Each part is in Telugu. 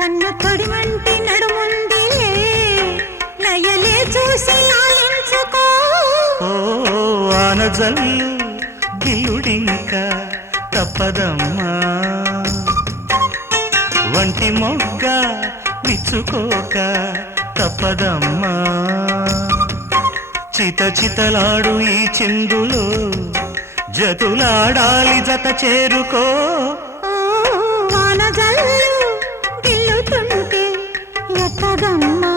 సన్న తొడిమంటి నడుముంది లయలే చూసి లాలించుకో ఓ ఆనజల్లు గిల్లుడింక తప్పదమ్మా వంటి మొగ్గ విచ్చుకోక తప్పదమ్మా చిత చితలాడు ఈ చిందులో జతులాడాలి జత చేరుకో వానజల్లు గిల్లుతుంటే ఎత్తగమ్మా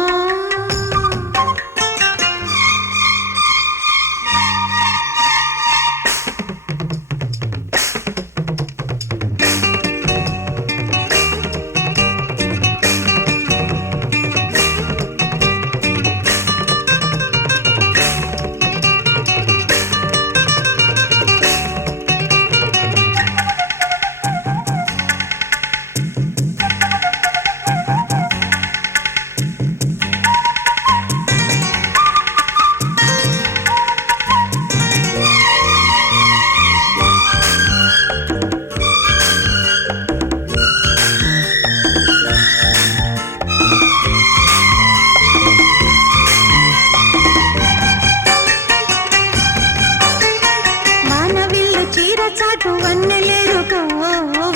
చాటు వన్నెలేరుకో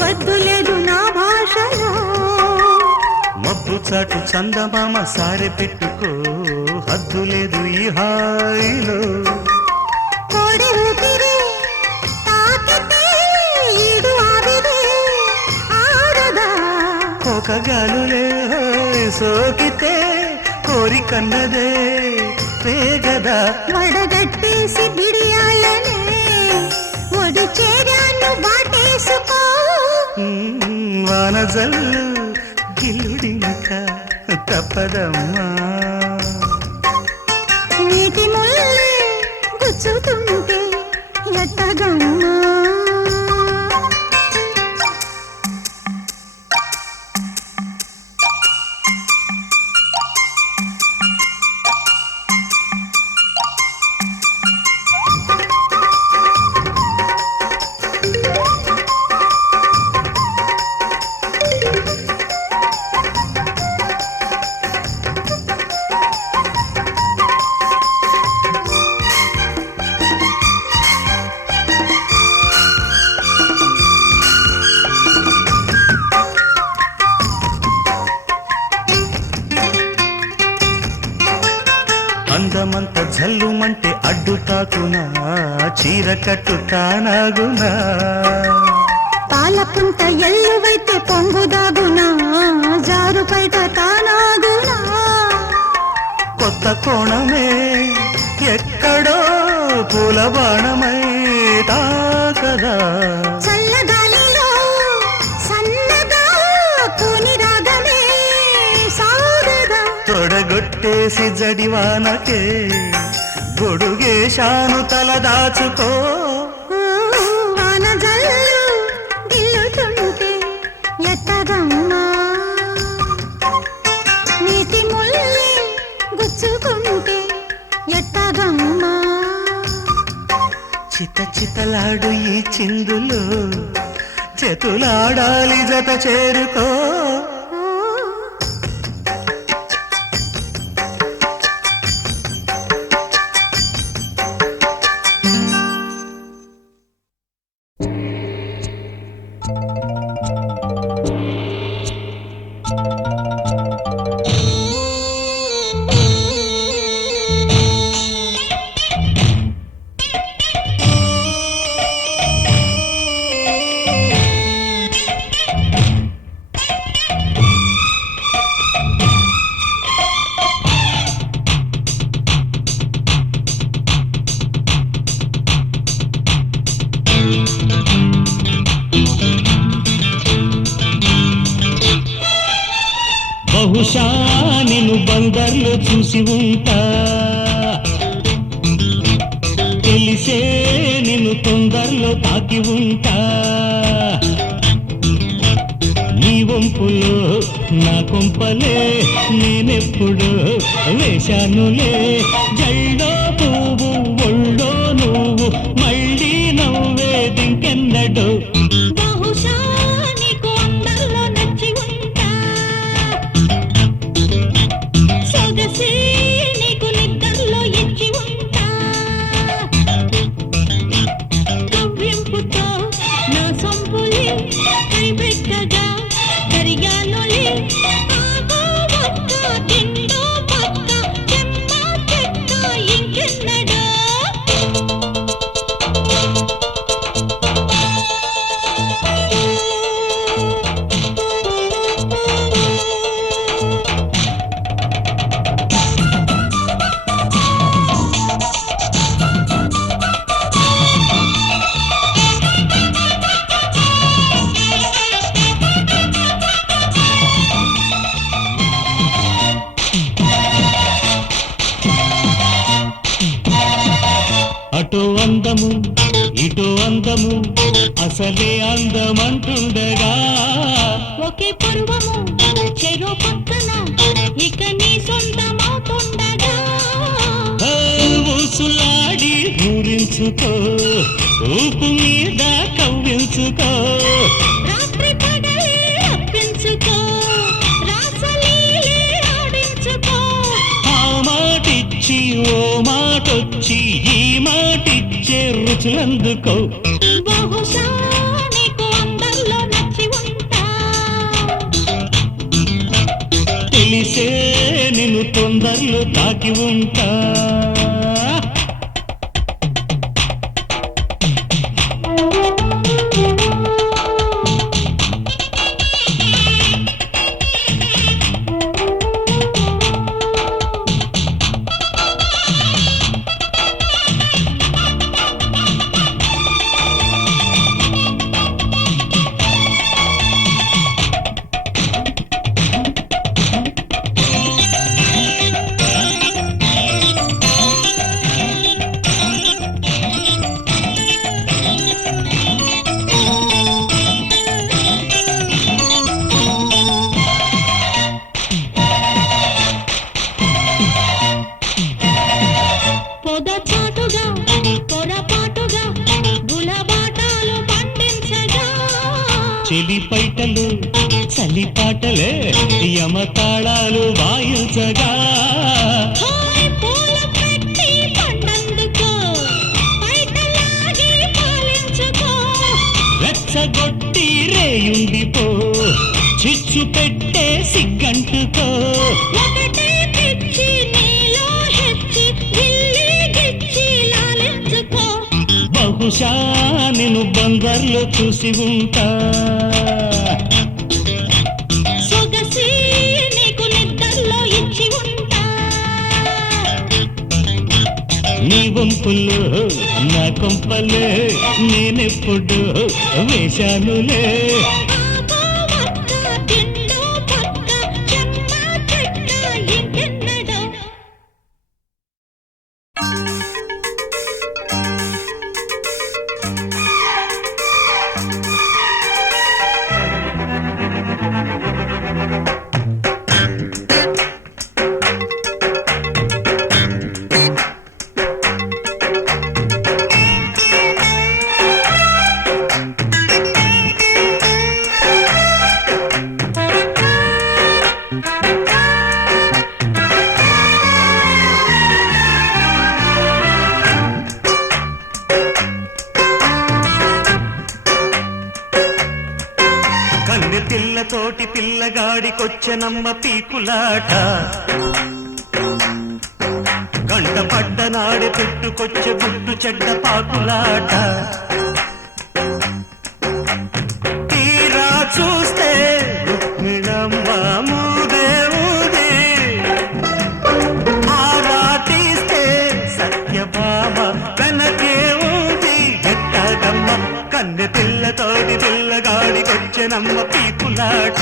వద్దులేదు నా భాషలో మబ్బు చాటు చందమామ సారె పెట్టుకో హద్దు లేదు ఈ హాయిలో కోడి ఊపిరి తాకితే ఈడు ఆవిరి ఆరదా కోకగాలులే సోకితే కోరికన్నదే పేగదా వడగట్టేసి బిడియాలనే ఒడి చేరాను వాటేసుకో వానజల్లు గిల్లుడింక తప్పదమ్మా నీటి ముల్లే గుచ్చుతుంటే ఎట్టగమ్మా అందమంత జల్లుమంటే అడ్డు తాకునా చీర కట్టు తానాగునా పాలపుంట ఎల్లువైతే పొంగుదాగునా జారు బయట తానాగునా కొత్త కోణమే ఎక్కడో పూల బాణమై తాకదా చల్లగాలిలో సన్నగా కూని రాగమే సాగదా తొడగొట్టేసి జడివానకే గొడుగేశాను తల దాచుకో వానజల్లు గిల్లుతుంటే ఎట్టగమ్మా నీటి ముల్లి గుచ్చుకుంటే ఎట్టగమ్మా చిత చితలాడు ఈ చిందులో చేతులాడాలి జత చేరుకో బహుశా నేను బందర్లో చూసి ఉంటా తెలిసే నేను తొందరలో తాకి ఉంటా నీ వంపులో నా కొంపలే నేనెప్పుడు వేశానులే జల్లో పువ్వు ఒళ్ళో నువ్వు మళ్ళీ నవ్వేదింకెన్నడు బహుశా నీకు అందరిలో నచ్చి ఉంటా అందము ఇటు అందము అసలే అందమంటుండగా ఒకే పరువము చెరో పక్కన ఇక నీ సొంతమవుతుండగా ఊసులాడి ఊరించుకో ఊపు మీద కవ్వించుకో రాత్రి పగలే అప్పించుకో రాసలీలే ఆడించుకో ఆ మాటిచ్చి ఓ మాటొచ్చి ఈ మాటిచ్చే రుచులందుకో బహుశా నీకు అందరిలో నచ్చి ఉంటా తెలిసే నేను తొందరలో తాకి ఉంటా పొదచాటుగా పొరపాటుగా గులబాటాలు పండించగా చెలిపైటలు చలిపాటలే యమతాళాలు వాయించగా హాయ్ పూల పెట్టి పండందుకో బయటలాగి పాలించుకో రెచ్చగొట్టి రేయుండిపో చిచ్చు పెట్టే సిగ్గంటుకో ఒకటే పిచ్చి నీలో హెచ్చి గిల్లి గిచ్చి లాలించుకో బహుశా నేను బంగారులో చూసి ఉంటా సొగసి నీకు నిద్రలో ఇచ్చి ఉంటా నీ వంపులు నా కొంపలే నేనెప్పుడు వేశానులే ఆగో వక్క తిండు పక్క చెమ్మ చెక్క ఇంకెన్నడో కన్నె పిల్లతోటి పిల్లగాడికొచ్చెనమ్మ పీకులాట గంట పడ్డ నాడే పెట్టుకొచ్చే గుట్టు చెడ్డ పాకులాట తీరా చూస్తే రుక్మిణమ్మ మూదే ఊదే ఆరా తీస్తే సత్యభామ వెనకే ఊది ఎట్టగమ్మ కన్నె పిల్లతోటి పిల్లగాడికొచ్చెనమ్మ పీకులాట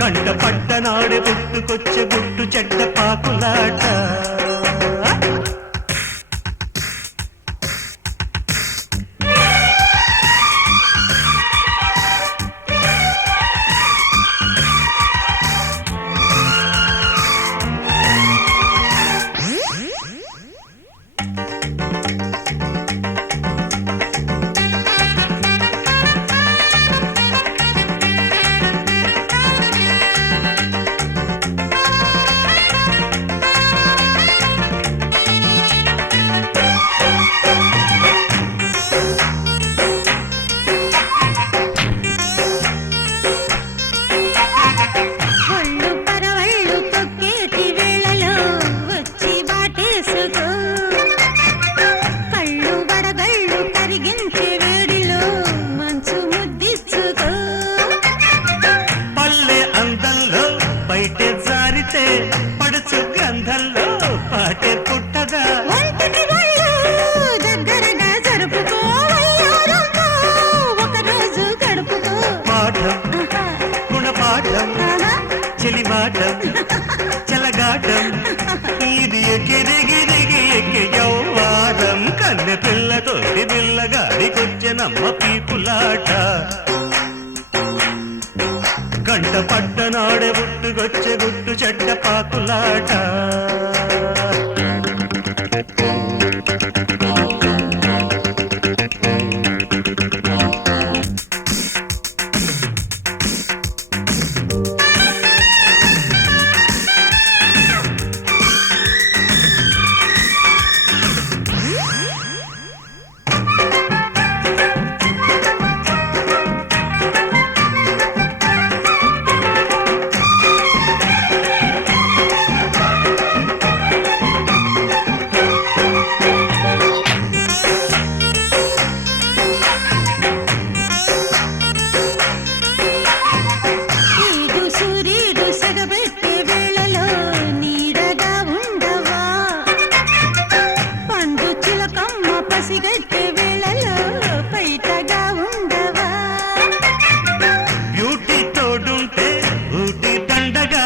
గంట పడ్డ నాడే పుట్టుకొచ్చే గుట్టు చెడ్డ పాకులాట ఒళ్ళు పరవళ్ళు తొక్కేటి వేళలో వచ్చి బాటేసుకో కళ్ళు వడగళ్ళు కరిగించే వేడిలో మంచు ముద్దిచ్చుకో పల్లె అందంలో బయటే జారితే పడుచు గ్రంథంలో పాటే పుట్టదా ఒంటికి ఒళ్ళు దగ్గరగా జరుపుకో వయ్యారంతో ఒకరోజు గడుపుకో పాఠం గుణపాఠం చెలివాటం చెలగాటం ఇది ఎగిరిగిరిగి ఎక్కి వచ్చెనమ్మ పీకులాట కంట పట్టనాడే పుట్టుకొచ్చే గుట్టు చెడ్డ పాకులాట ఈడు సూర్యుడు సగబెట్టే వేళలో నీడగా ఉండవా పండు చిలకమ్మ పసిగట్టే వేళలో పైటగా ఉండవా బ్యూటీ తోడుంటే ఊటీ దండగా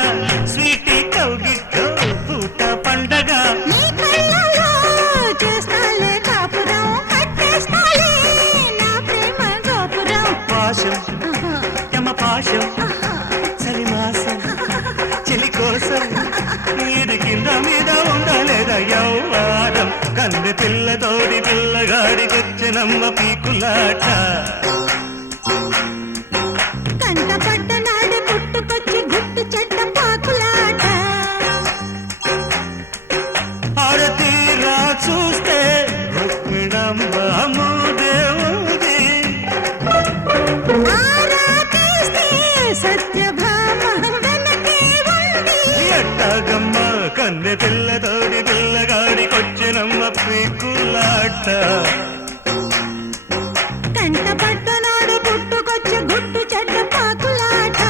స్వీటీ కౌగిట్లో పూట పండగ నీ కళ్ళలో చేస్తాలే కాపురం కట్టేస్తాలే నా ప్రేమ గోపురం పాశం యమ పాశం చలిమాసం చెలి కోసం ఇది కింద మీద ఉండలేదా యౌవారం కన్నె పిల్లతోడి పిల్లగాడికొచ్చినమ్మ పీకులాట కంట పట్టనాడు పుట్టుకొచ్చి గుట్టు చెడ్డ పాకులాట ఆరతీరా చూస్తే రుక్మిణమ్మ అమ్ముదేవుది ఆరా తీస్తే సత్యభామ వెనకే ఉంది ఎట్టాగమ్మ కన్నె పిల్లతోడి పిల్లగాడికొచ్చినమ్మ పీకులాట కంట పట్టనాడు పుట్టుకొచ్చి గుట్టు చెడ్డ పాకులాట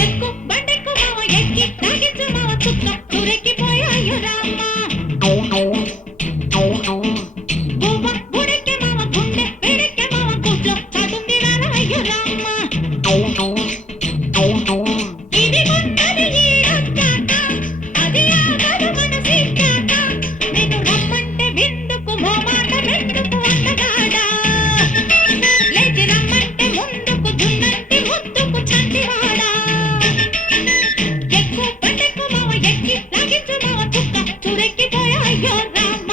ఎక్కు బండెక్కు మావ ఎక్కి తాగించు మావ చుక్క తురెక్కిపోయాయు రామ్మ బువ్వ బుడెక్కే మావ గుండె వేడెక్కే మావ గుడ్లో చాటుంది రారాయు రామ్మ ఇది గుండది ఈడొచ్చాక అది ఆగదు మనసిచ్చాక నేను రమ్మంటే విందుకు మోమాట మెందుకు అందగాడా లేచి రమ్మంటే ముందుకు దున్నంటి ముద్దుకు చంటివాడా ఎక్కు బండెక్కు మావ ఎక్కి లాగించు మావ చుక్క చురెక్కిపోయాయో రామ్మ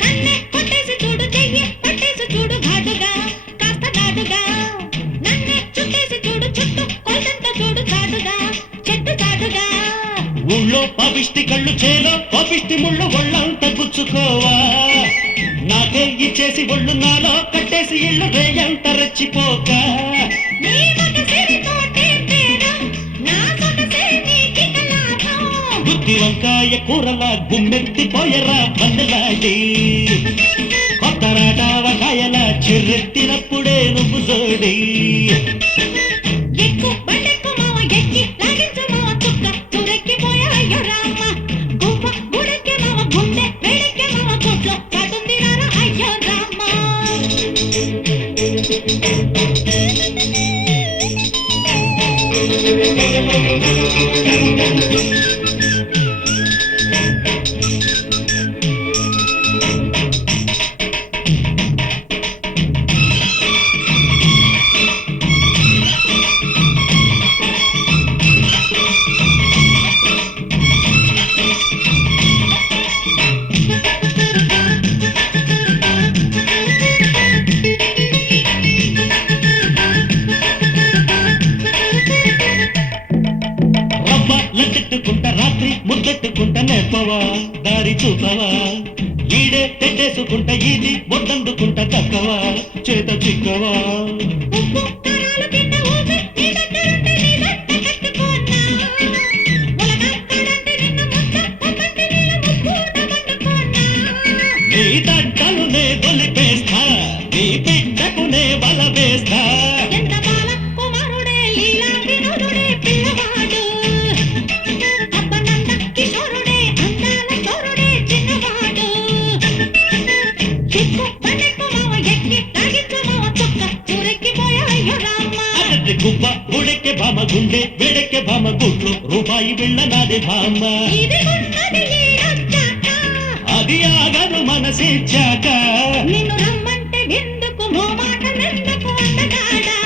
కన్నె కొట్టేసి చూడు చెయ్యి కొట్టేసి చూడు ఘాటుగా కాస్త ఘాటుగా నన్నే చుట్టేసి చూడు చుట్టూ కొల్లంత చూడు చాటుగా చెట్టు చాటుగా ఊళ్ళో పాపిష్టి కళ్ళు చేలో పాపిష్టి ముళ్ళు ఒళ్ళంత గుచ్చుకోవా నాకే ఇచ్చేసి ఒళ్ళు నాలో కట్టేసి ఇళ్ళు రేయంత రెచ్చిపోక నీ మగసిరితోటే తేడం నా సొగసే నీకిక లాభం బుద్ధి వంకాయ కూరలా గుమ్మెత్తిపోయరా బందలాడి కొత్త నాటావకాయల చిర్రెత్తినప్పుడే నువ్వు జోడి ఎక్కు బండెక్కు మావ ఎక్కి లాగించు మావ చుక్క చురెక్కిపోయాయో రామ్మ గువ్వ బుడెక్కే మావ గుండె వేడెక్కే మావ గుడ్లో చాటుంది రారా అయ్యో రామ్మ ముద్దెట్టుకుంటా రాత్రి ముద్దెట్టుకుంటా నేర్పవా దారి చూపవా ఈడే తెట్టేసుకుంటా ఇది ఒడ్డందుకుంటా తక్కవా చేత చిక్కవా ఉప్పు కారాలు కింద ఊపి నీ దగ్గరుంటే నీ వెంట కట్టుకోనా ఉలగక్కడంటే నిన్ను ముద్ద పొమ్మంటే నీళ్ళ ముక్కుట పట్టుకోనా నీ దంటలు నే బలిపేస్తా నీ బిడ్డకు నే బల వేస్తా ఎంత బాల కుమారుడే లీలా వినోదుడే పిల్లవాడు అబ్బనంద కిషోరుడే అందాల చోరుడే చిన్నవాడు చిక్కు పన్నెక్కు మావ ఎక్కి తాగించు మావ చుక్క ఊరెక్కిపోయాయ్యో రామ్మ అదె గుబ్బ గుడెక్కే భామ గుండె వేడెక్కే భామ గుట్లు రూపాయి వెళ్ళ నాదే భామ ఇది ఉన్నది ఈడొచ్చాక అది ఆగదు మనసిచ్చాక నిన్ను రమ్మంటే ఎందుకు మోమాటం ఎందుకు అందగాడా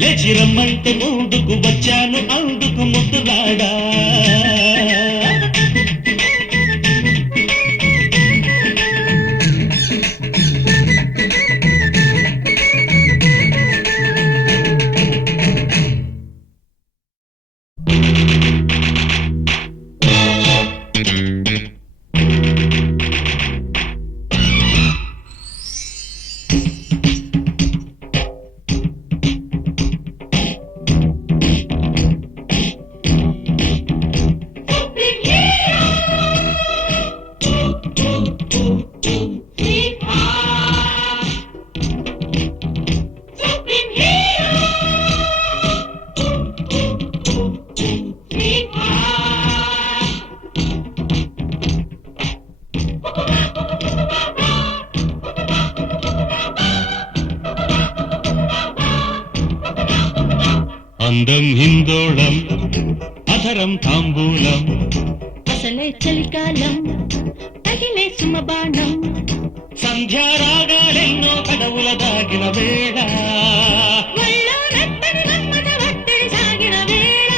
లేచి రమ్మంటే ముందుకు వచ్చాను అందుకు ముద్దులాడా అందం హిందోళం అధరం తాంబూలం అసలే చలికాలం తగిలే సుమబాణం సంధ్యారాగాలెన్నో కడవుల దాగిన వేళ ఒళ్ళో నత్తని మన్మథ ఒత్తిడి సాగిన వేళ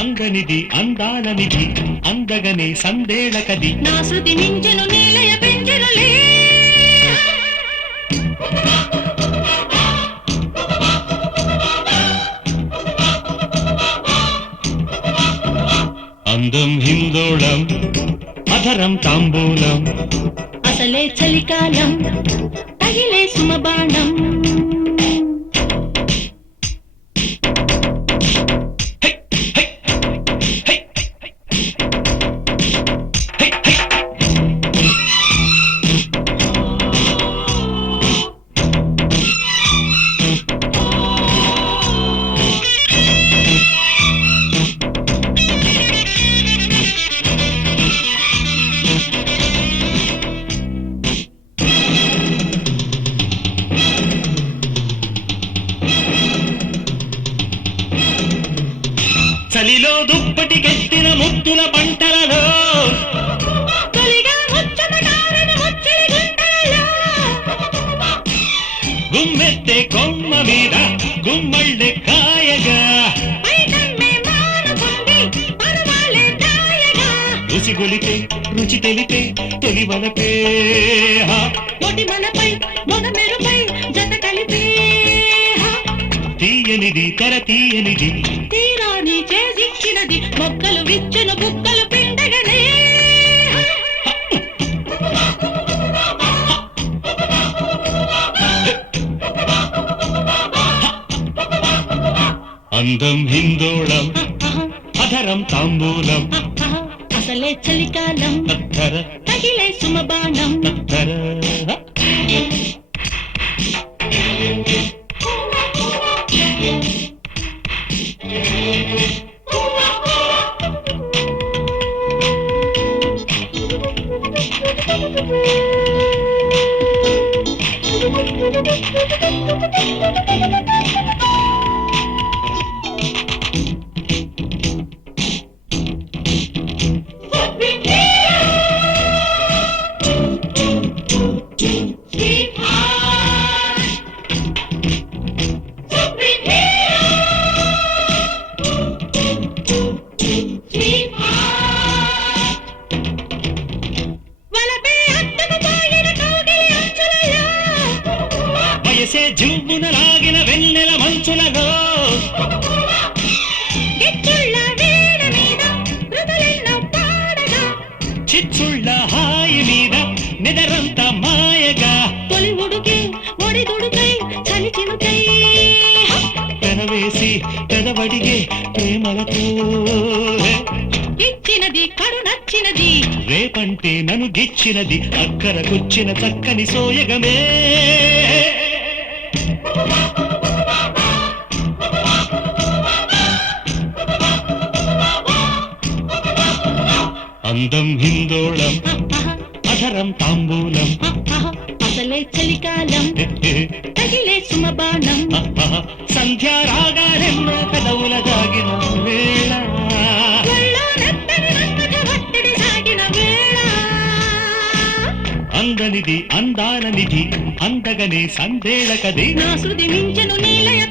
అందనిది అందాలనిది అందగనే సందేళకది నా శృతి మించెను నీలయ పెంచెనులే అందం హిందోళం అధరం తాంబూలం అసలే చలికాలం తగిలే సుమబాణం చలిలో దుప్పటికెత్తిన ముద్దుల పంటలలో తొలిగా ముచ్చమటారని ముచ్చడి గుంటలలో గుమ్మెత్తే కొమ్మ మీద గుమ్మళ్ళె కాయగా పైకమ్మే మానుకుంది పరువాలే దాయగా రుచి గొలిపే రుచి తెలిపే తొలి వలపే మొటి మనపై మొగ మెరుపై జత కలిపే తీయనిది తెర తీయనిది తీరాని చేసిచ్చినది మొక్కలు విచ్చును బుక్కలు పిండగనే అందం హిందోళం అధరం తాంబూలం అసలే చలికాలం తత్తర తగిలే సుమబాణం తత్తర Sweetheart ప్రేమలతో ఇచ్చినది కడు నచ్చినది రేపంటే నన్ను గిచ్చినది అక్కరకొచ్చిన చక్కని సోయగమే అందం హిందోళం అధరం తాంబూలం అసలే చలికాలం తగిలే సుమబాణం సంధ్యారాగాలెన్నో కదవుల దాగిన వేళ ఒళ్ళో నత్తని మన్మథ ఒత్తిడి సాగిన వేళ అందనిది అందాల నిధి అందగనే సందేళ కది నా శృతి మించెను నీలయ